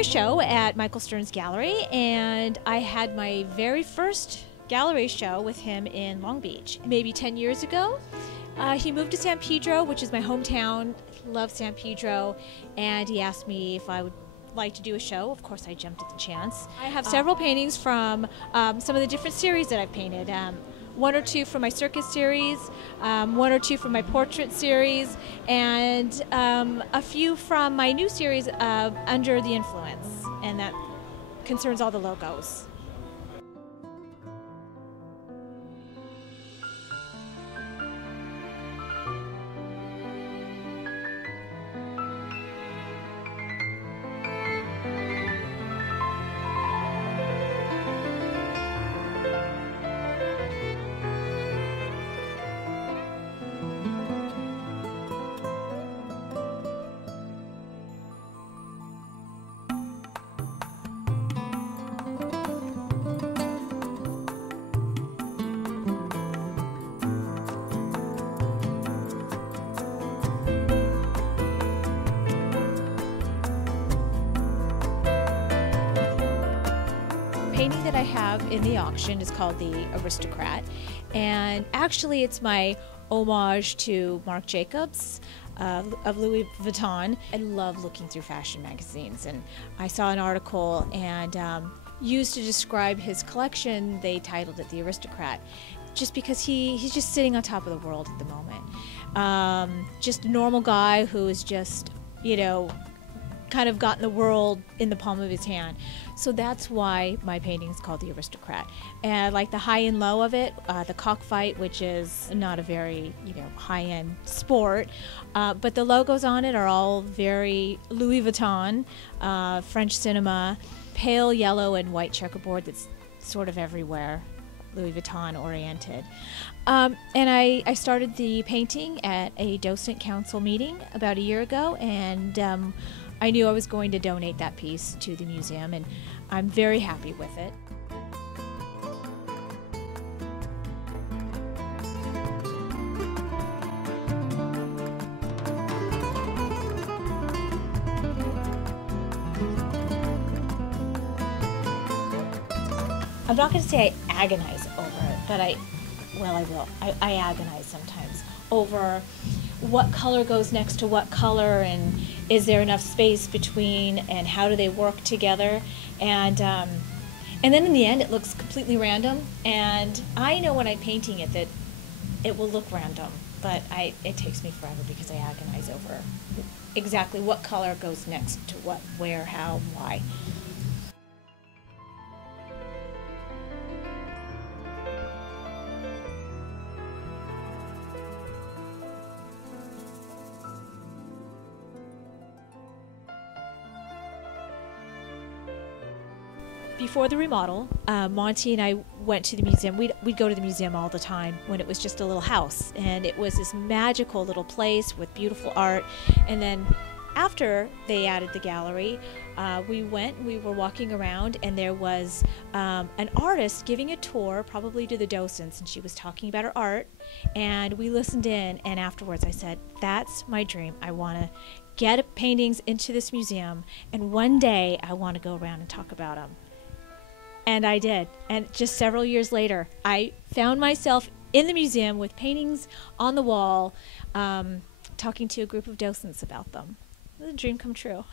my show at Michael Stern's gallery, and I had my very first gallery show with him in Long Beach maybe 10 years ago. He moved to San Pedro, which is my hometown. Love San Pedro, and he asked me if I would like to do a show. Of course, I jumped at the chance. I have several paintings from some of the different series that I've painted. One or two from my circus series, one or two from my portrait series, and a few from my new series of Under the Influence, and that concerns all the logos. Painting that I have in the auction is called the Aristocrat, and actually it's my homage to Marc Jacobs of Louis Vuitton. I love looking through fashion magazines, and I saw an article and used to describe his collection. They titled it the Aristocrat, just because he's just sitting on top of the world at the moment. Just a normal guy who is just, you know, kind of gotten the world in the palm of his hand. So that's why my painting is called the Aristocrat. And I like the high and low of it, the cockfight, which is not a very, you know, high-end sport, but the logos on it are all very Louis Vuitton, French cinema, pale yellow and white checkerboard that's sort of everywhere, Louis Vuitton oriented. And I started the painting at a docent council meeting about a year ago, and I knew I was going to donate that piece to the museum, and I'm very happy with it. I'm not going to say I agonize over it, but I will. I agonize sometimes over what color goes next to what color, and is there enough space between, and how do they work together, and then in the end it looks completely random, and I know when I'm painting it that it will look random, but it takes me forever because I agonize over exactly what color goes next to what, where, how, why. Before the remodel, Monty and I went to the museum. We'd go to the museum all the time when it was just a little house, and it was this magical little place with beautiful art. And then after they added the gallery, we were walking around, and there was an artist giving a tour, probably to the docents, and she was talking about her art, and we listened in, and afterwards I said, that's my dream. I want to get paintings into this museum, and one day I want to go around and talk about them. And I did. And just several years later, I found myself in the museum with paintings on the wall, talking to a group of docents about them. It was a dream come true.